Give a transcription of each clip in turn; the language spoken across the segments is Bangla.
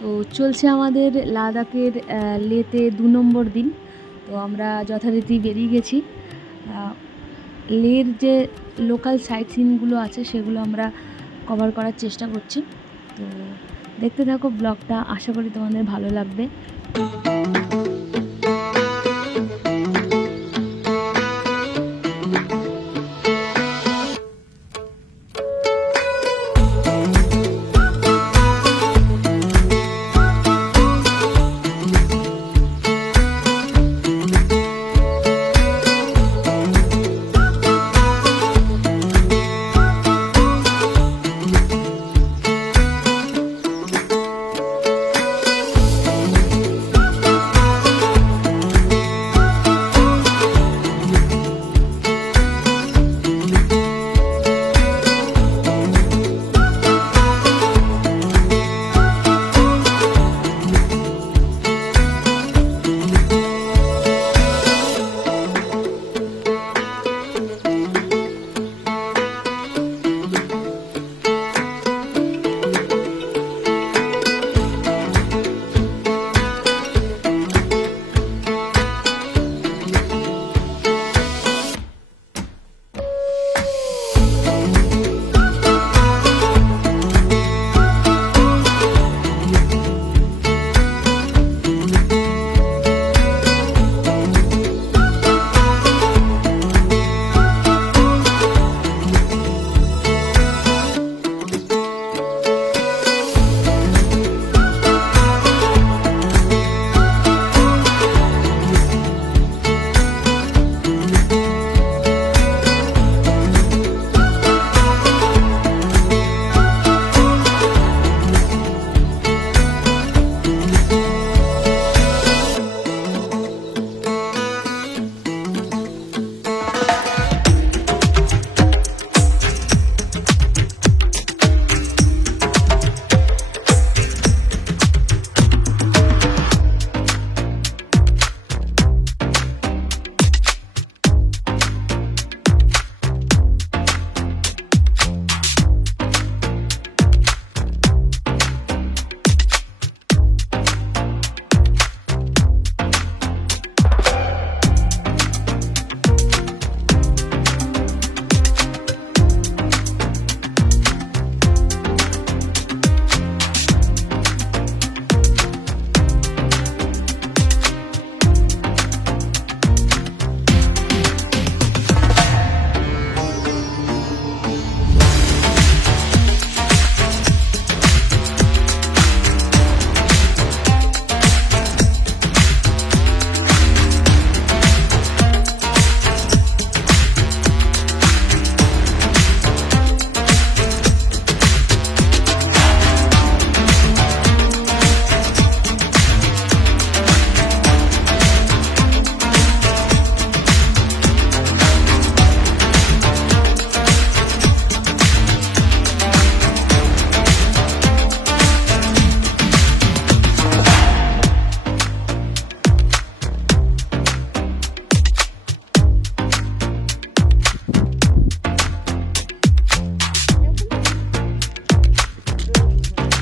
তো চলছে আমাদের লাদাখের লেতে 2 নম্বর দিন। তো আমরা যথারীতি বেরিয়ে গেছি। লের যে লোকাল সাইট সিনগুলো আছে সেগুলো আমরা কভার করার চেষ্টা করছি। তো দেখতে থাকো ব্লগটা, আশা করি তোমাদের ভালো লাগবে।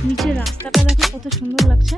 নিচের রাস্তাটা দেখো কত সুন্দর লাগছে।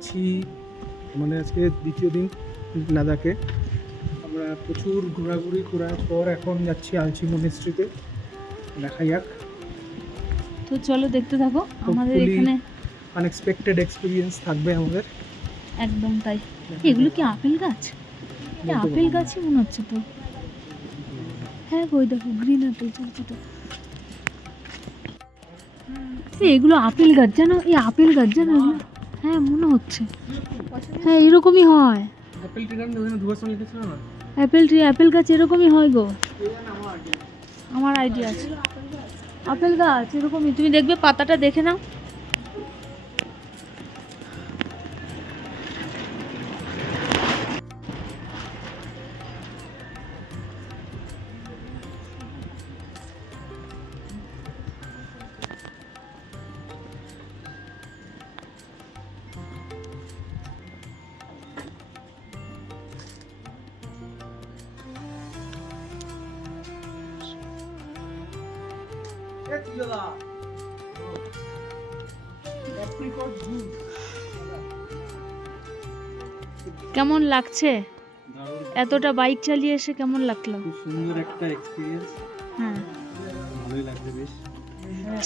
যাচ্ছি, মানে আজকে দ্বিতীয় দিন লাদাখে। আমরা প্রচুর ঘোরাঘুরি করার পর এখন যাচ্ছি আলচি মনেস্ট্রিতে। দেখা যাক, তো চলো দেখতে থাকো। আমাদের Hopefully এখানে আনএক্সপেক্টেড এক্সপিরিয়েন্স থাকবে আমাদের। একদম তাই। এগুলো কি আপেল গাছ? আপেল গাছই মনে হচ্ছে তো। হ্যাঁ ওই দেখো গ্রিন আপেল চলছে তো। এগুলো আপেল গাছ জানো, এই আপেল গাছ জানো এগুলো? হ্যাঁ মনে হচ্ছে, হ্যাঁ এরকমই হয়। অ্যাপেল ট্রি গান ওখানে ধুয়াশা লিখেছিল না? আপেল গাছ এরকমই হয় গো। আমার আইডিয়া আছে, আপেল গাছ এরকমই। তুমি দেখবে পাতাটা দেখে নাও। কেমন লাগছে এতটা বাইক চালিয়ে এসে? কেমন লাগলো? খুব সুন্দর একটা এক্সপিরিয়েন্স, হ্যাঁ ভালোই লাগছে বেশ।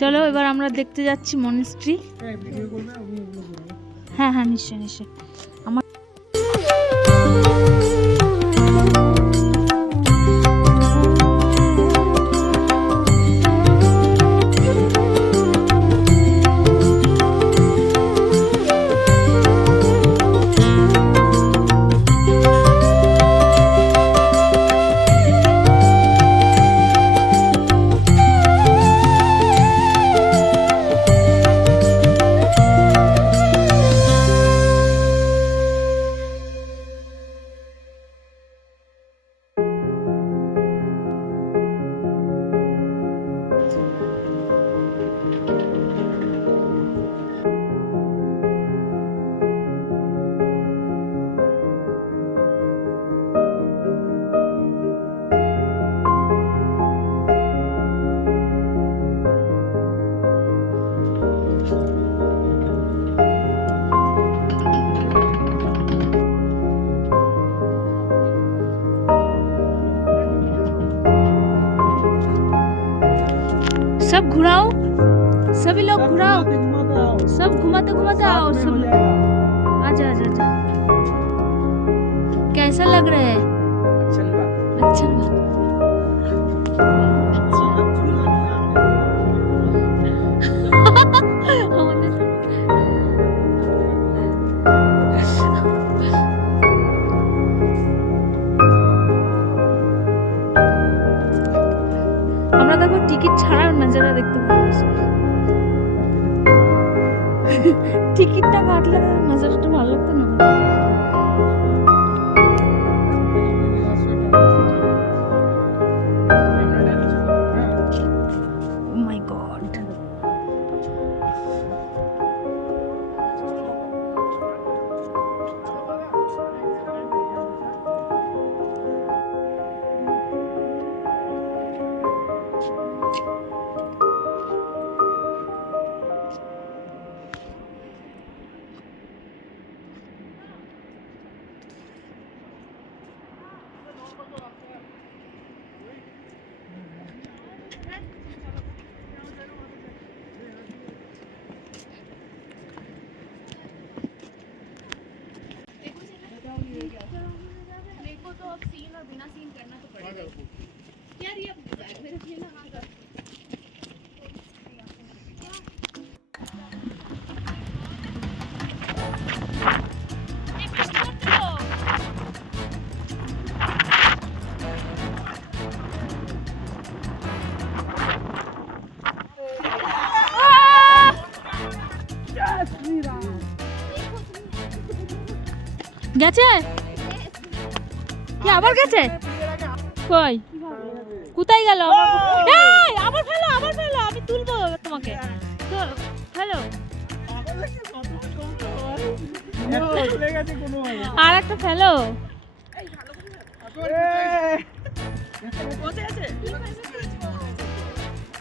চলো এবার আমরা দেখতে যাচ্ছি মনেস্ট্রি। ভিডিও করবে আমি এগুলো করবো। হ্যাঁ হ্যাঁ নিশ্চয়ই নিশ্চয়ই। আমার सब घुराओ, सभी लोग घुराओ, सब घुमाते घुमाते आओ सब। आजा आजा आजा। कैसा लग रहा है? अच्छा लगा। আমরা দেখো টিকিট ছাড়াও নজারা দেখতে পাচ্ছি। টিকিটটা কাটলে নজারাটা ভালো লাগতো না? Oh my God. देखो तो अब सीन और बिना सीन करना तो पड़ेगा यार। ये बैग में रख लेना। हाँ कर গেছে কি? আবার গেছে কই? কোথায় গেল? এই আবার ফেলো, আবার ফেলো, আমি তুলবো তোমাকে। তো ফেলো আর একটা ফেলো।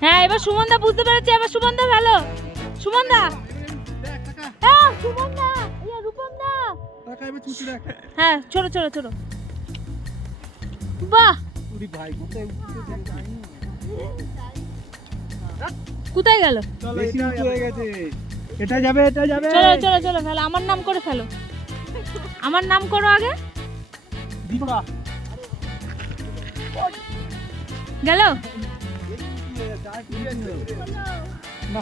হ্যাঁ এবার সুমনদা বুঝতে পেরেছে, এবার সুমনদা ফেলো। সুমনদা, হ্যাঁ সুমনদা, রূপম দা রাখা এবার ছুটি রাখ। হ্যাঁ ছোট ছোট ছোট বাহ উড়ি ভাই কোথায় উঠতে যাই কোথায় গেল চলো এটা হয়ে গেছে এটা যাবে চলো চলো চলো ফেলো আমার নাম করে ফেলো আমার নাম করো আগে দীপা গেল না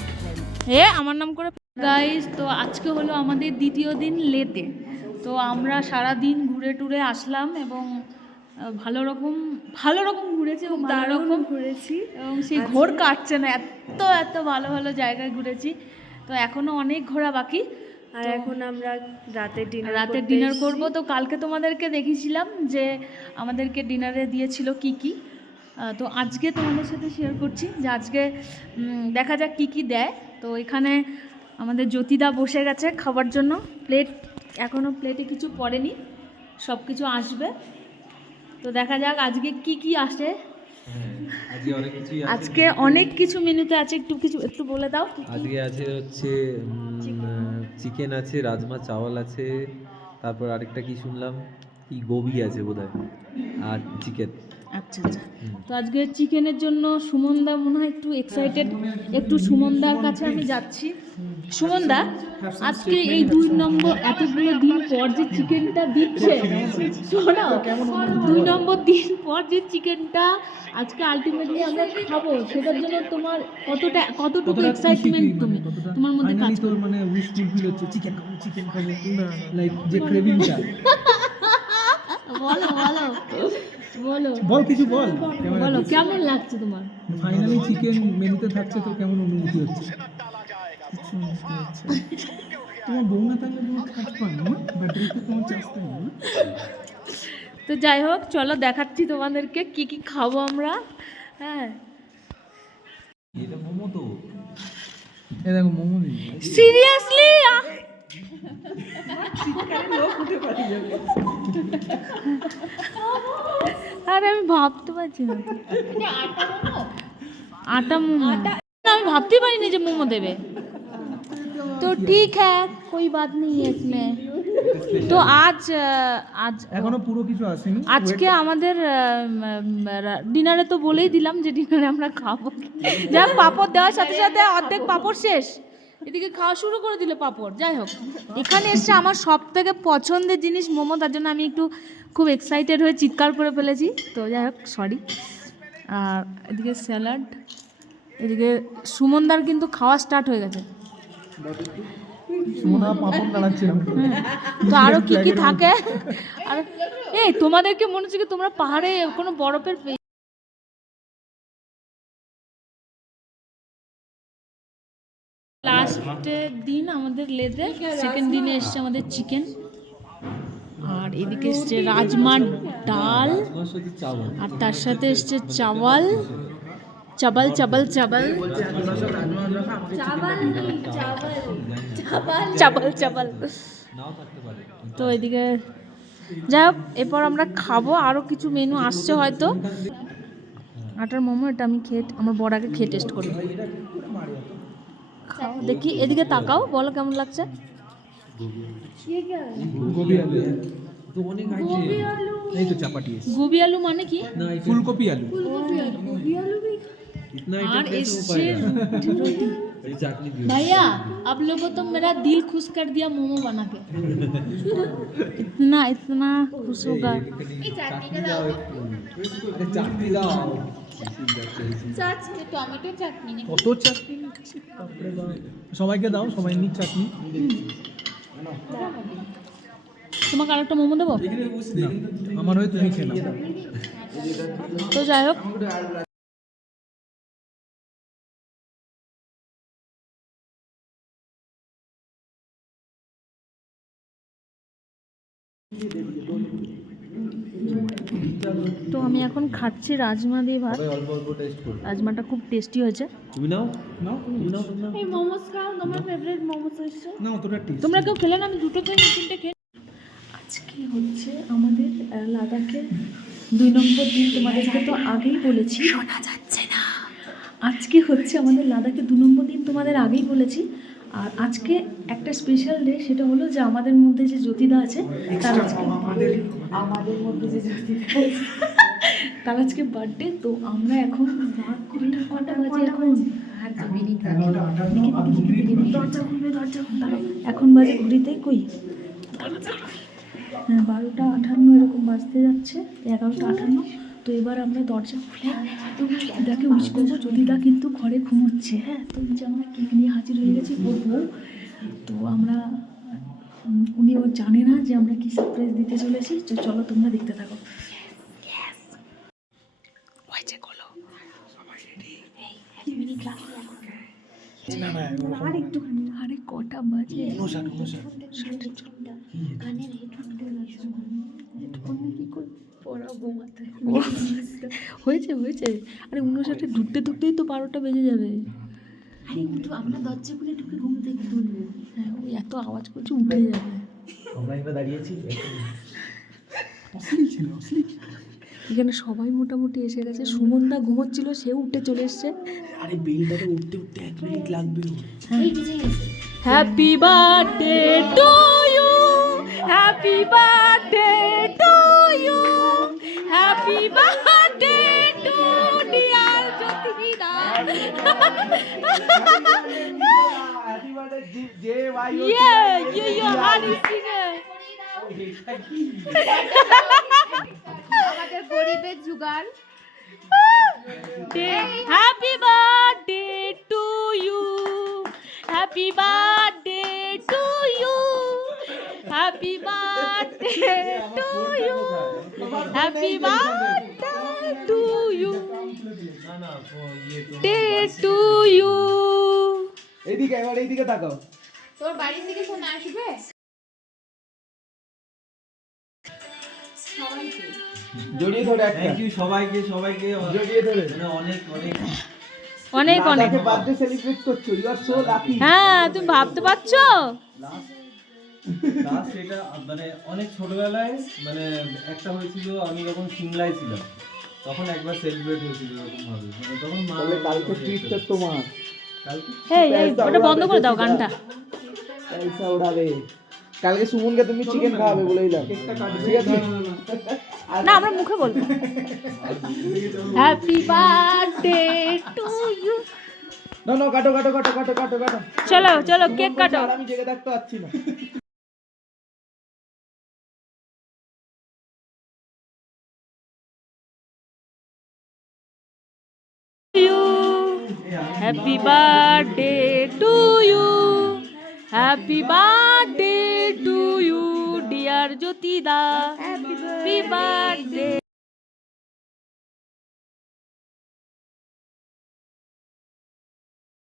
এ আমার নাম করে গাইস। তো আজকে হলো আমাদের দ্বিতীয় দিন লেতে। তো আমরা সারা দিন ঘুরে টুরে আসলাম এবং ভালো রকম ঘুরেছি এবং দারুণ ঘুরেছি এবং সেই ঘোর কাটছে না, এত ভালো ভালো জায়গায় ঘুরেছি। তো এখনো অনেক ঘোরা বাকি, আর এখন আমরা রাতের ডিনার করব। তো কালকে তোমাদেরকে দেখিয়েছিলাম যে আমাদেরকে ডিনারে দিয়েছিল কি কি। তো আজকে তোমাদের সাথে শেয়ার করছি যে আজকে দেখা যাক কি কি দেয়। তো এখানে আমাদের জ্যোতিদা বসে গেছে খাবার জন্য, এখনও প্লেটে কিছু পড়েনি, সব কিছু আসবে। তো দেখা যাক আজকে কি কি আসে। আজকে অনেক কিছু মেনুতে আছে, একটু বলে দাও। আজকে আছে হচ্ছে চিকেন আছে, রাজমা চাওয়াল আছে, তারপর আরেকটা কি শুনলাম কি গোবি আছে বোধহয়, আর চিকেন। আচ্ছা তো আজকে চিকেনের জন্য সুমনদা মনে হয় একটু এক্সাইটেড, একটু সুমনদার কাছে আমি যাচ্ছি। সুমনদা আজকে এই 2 নম্বর এতগুলো দিন পর যে চিকেনটা দিচ্ছে, শোনো 2 নম্বর দিন পর যে চিকেনটা আজকে আলটিমেটলি আমরা খাবো, সেটার জন্য তোমার কতটুকু এক্সাইটমেন্ট তোমার মধ্যে কাজ করে? মানে উইশ ফুলফিল হচ্ছে, চিকেন খাবো লাইক যে ক্রেভিংটা। বল কিছু বল কেমন লাগছে তোমার? ফাইনালি চিকেন মেনুতে থাকছে, তো কেমন অনুভূতি হচ্ছে? তোমার বউ না থাকলে তোমার খাট পান না, বাট তোমার চাষতে না। তো যাই হোক চলো দেখাচ্ছি তোমাদেরকে কি কি খাবো আমরা। হ্যাঁ এটা মোমো তো, এই দেখো মোমো দিই। সিরিয়াসলি আরে আমি ভাবতে পারছি না আটা মোমো, আমি ভাবতে পারিনি যে মোমো দেবে। তো ঠিক হ্যাঁ कोई बात नहीं है इसमें। তো আজ এখনো পুরো কিছু আসেনি। আজকে আমাদের ডিনারে তো বলেই দিলাম যে ডিনারে আমরা খাবো, যা পাপড় দেওয়ার সাথে সাথে অর্ধেক পাপড় শেষ, এদিকে খাওয়া শুরু করে দিল পাপড়। যাই হোক এখানে এসছে আমার সব থেকে পছন্দের জিনিস মোমো, তার জন্য আমি একটু খুব এক্সাইটেড হয়ে চিৎকার করে ফেলেছি। তো যাই হোক সরি। আর এদিকে স্যালাড, এদিকে সুমনদার কিন্তু খাওয়া স্টার্ট হয়ে গেছে। তো আরো কি কি থাকে? আর এই তোমাদেরকে মনে হচ্ছে কি তোমরা পাহাড়ে কোনো বরফের লাস্টের দিন আমাদের লেদে, সেকেন্ড দিনে এসছে আমাদের চিকেন, আর এদিকে এসছে রাজমা ডাল, আর তার সাথে এসছে চাওয়াল চাবল চাবল চাবল চাবল চাবল। তো এদিকে যাই হোক এরপর আমরা খাবো, আরও কিছু মেনু আসছে হয়তো। আটার মোমো, এটা আমি আমার বড় আগে খেয়ে টেস্ট করি। খাও দেখি, এদিকে তাকাও, বলো কেমন লাগছে। গোবি আলু এই তো চাপাটি। গোবি আলু মানে কি? ফুলকপি আলু। और इससे भैया आप लोगों तो मेरा दिल खुश कर दिया मोमो बना के। इतना खुश होगा। टमेटो चटनी কত চাটনি, সবাইকে দাও, সবাই নিয়ে চাটনি। তোমাকে আরেকটা মোমো দেবো? আমার হয়ে তুমি খেয়ে নাও। তো যাই হোক তো আমি এখন খাচ্ছি রাজমা দিয়ে ভাত। অল্প অল্প টেস্ট করো। রাজমাটা খুব টেস্টি হয়েছে। তুমি নাও নাও এই মোমোস খাও, তোমার ফেভারিট মোমোস হচ্ছে। নাও তোরা টেস্ট। তোমরা কেউ খেলে না? আমি দুটো খেয়ে 3টে খেয়ে। আজকে হচ্ছে আমাদের লাদাখের 2 নম্বর দিন। তোমাদেরকে তো আগেই বলেছি, শোনা যাচ্ছে না। আজকে হচ্ছে আমাদের লাদাখের 2 নম্বর দিন, তোমাদের আগেই বলেছি। আর আজকে একটা স্পেশাল ডে, সেটা হলো যে আমাদের মধ্যে যে জ্যোতিদা আছে তার আজকে আমাদের মধ্যে যে জ্যোতিদা আছে তার আজকে বার্থডে। তো আমরা এখন কটা বাজে এখন? দরজা খুলবে, এখন বাজে ঘড়িতে কই 12:58 এরকম বাজতে যাচ্ছে, 11:58। তো এবার আমরা দরজা খুলে জ্যোতিদাকে উইশ করবো। জ্যোতিদা কিন্তু ঘরে ঘুমোচ্ছে। হ্যাঁ, তো যে আমরা কেক নিয়ে হাজির হয়ে গেছি ওর বউ। তো আমরা উনিও জানে না যে আমরা কি সারপ্রাইজ দিতে চলেছি। তো চলো তোমরা দেখতে থাকো। আর একটুখানি, আরে কটা বাজে? কি করে পড়াবো মাথায়? হয়েছে হয়েছে, আরে 59 ঢুকতেই তো 12টা বেজে যাবে। আরে কিন্তু আমরা দরজা খুলে ঢুকে ঘুম থেকে তুলবো। হ্যাঁ, ওই এত আওয়াজ করছে উঠে যাবে। আমরা এবার দাঁড়িয়েছি। এখানে সবাই মোটামুটি এসে গেছে। সুমনদা ঘুমোচ্ছিল, সেও উঠে চলে এসছে। আরে বেলটাতে উঠতে 1 মিনিট লাগবে। Happy birthday to you, happy birthday to you, happy birthday to dear জ্যোতিদা। হানি সিংহে আমাদের গরিবের জুগার। Happy birthday to you, happy birthday to you, happy birthday to you, happy birthday to you, day to you. এইদিকে এবার এইদিকে তাকাও। তোর বাড়ি থেকে ফোন আসবে? জড়িয়ে ধরে একটা। থ্যাংক ইউ সবাইকে জড়িয়ে ধরে। মানে অনেক অনেক অনেক বার্থডে সেলিব্রেট করছো। You are so lucky. হ্যাঁ, তুমি ভাবতে পারছো? লাস্ট এটা মানে অনেক ছোটবেলায় মানে একটা হয়েছিল, আমি যখন সিমলায় ছিলাম তখন একবার সেলিব্রেট হয়েছিল এরকম ভাবে। মানে তখন মা তাহলে কালকে ট্রিটটা তোমার। কালকে এই ওটা বন্ধ করে দাও গানটা। পয়সা উড়াবে। কালকে সুমনকে তুমি চিকেন খাওয়াবে বলে দিলাম। ঠিক আছে? না, আমরা মুখে বলবো। Happy birthday to you. না কাটো। চলো চলো, কেক কাটো। আর আমি জেগে থাকতে পারছি না। Happy birthday to you, happy birthday to you dear জ্যোতিদা, হ্যাপি বার্থডে।